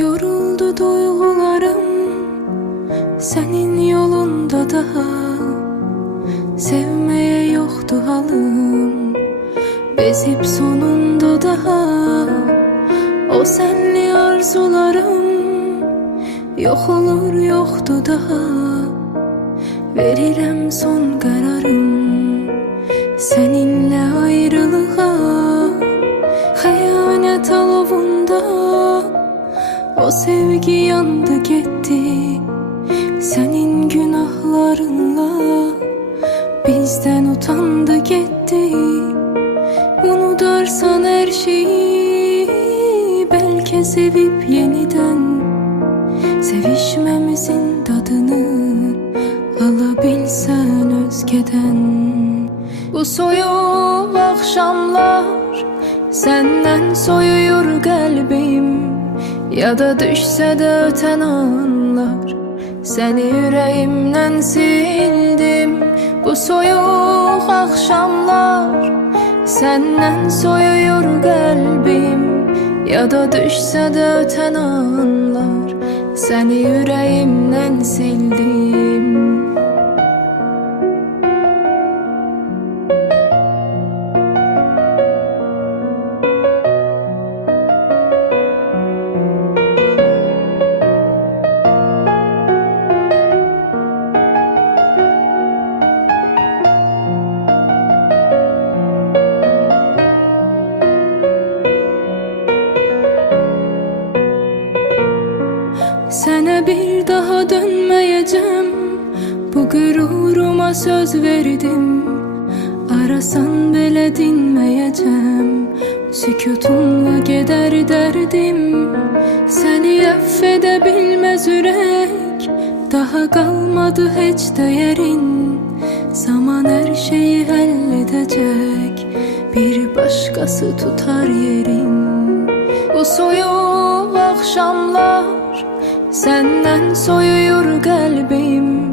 Yoruldu duygularım senin yolunda daha. Sevmeye yoktu halım, bezip sonunda daha. O senli arzularım yok olur yoktu daha. Verirem son kararım seninle ayrılığa. Hayanet alovunda o sevgi yandı gitti. Senin günahlarınla bizden utandı gitti. Unutarsan her şeyi, belki sevip yeniden sevişmemizin tadını alabilsen özgeden. Bu soyuq akşamlar senden soyuyor kalbim. Ya da düşse de öten anlar seni yüreğimden sildim. Bu soyuq akşamlar senden soyuyor kalbim. Ya da düşse de öten anlar seni yüreğimden sildim. Sene bir daha dönmeyeceğim, bu gururuma söz verdim. Arasan bile dinmeyeceğim, sükutunla gider derdim. Seni affedebilmez yürek, daha kalmadı hiç değerin. Zaman her şeyi halledecek, bir başkası tutar yerin. Bu soyuq akşamlar senden soyuyor kalbim.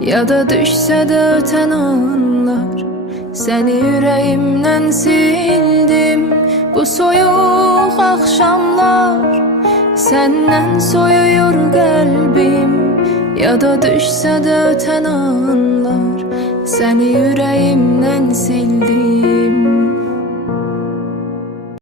Ya da düşse de öten anlar seni yüreğimden sildim. Bu soyuq akşamlar senden soyuyor kalbim. Ya da düşse de öten anlar seni yüreğimden sildim.